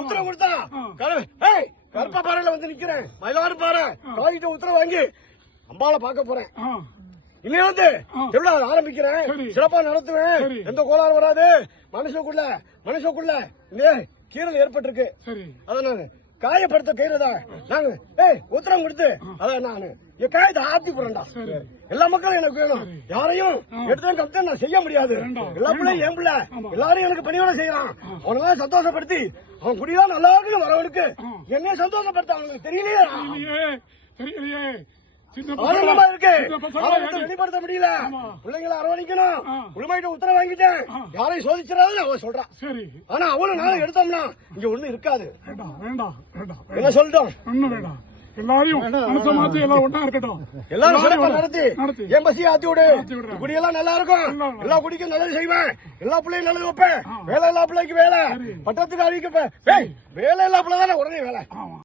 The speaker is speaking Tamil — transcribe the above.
உத்தரவு கொடுத்தான் கருப்பா பாறையில வந்து நிக்கிறேன். மயிலாறு பாறை காலிட்ட உத்தரவு வாங்கி அம்பால பாக்க போறேன். இன்னும் வந்து திருவிழா ஆரம்பிக்கிறேன், சிறப்பா நடத்துவேன், எந்த கோளாறு வராது. மனுஷக்குள்ள கீரல் ஏற்பட்டிருக்கு. அதான் காயப்படுத்த கயிறுதா நாங்க உத்தரவு கொடுத்து அதான் நானு என் காயத்தை ஆத்தி போறேன்டா. எல்லா மக்களும் எனக்கு வேணும். யாரையும் எடுத்து கப்தான் நான் செய்ய முடியாது. எல்லா பிள்ளையும் என் பிள்ளை எல்லாரும் எனக்கு பணியோட செய்யறான். அவனெல்லாம் சந்தோஷப்படுத்தி அவன் குடிதான் நல்லா இருக்கு வரவனுக்கு என்னைய சந்தோஷப்படுத்த அவனுக்கு தெரியலையே இருக்கு. வெளிப்படுத்த முடியல. பிள்ளைங்களை அரவணைக்கணும். உள்மையிட்ட உத்தரவு வாங்கிட்டேன். யாரையும் சோதிச்சிடாது அவன் சொல்றான். ஆனா அவனும் நாளை எடுத்தோம்னா இங்க ஒண்ணு இருக்காது. என்ன சொல்லிட்டோம்? எல்லாரும் சிறப்பா நடத்தி என் பசி ஆத்தி விடு. குடியெல்லாம் நல்லா இருக்கும். எல்லா குடிக்கும் நல்லது செய்வேன். எல்லா பிள்ளையும் நல்லது வைப்பேன். வேலை எல்லா பிள்ளைக்கு வேலை. பட்டத்துக்கு அறிவிக்க வேலை எல்லா பிள்ளை தானே உடனே வேலை.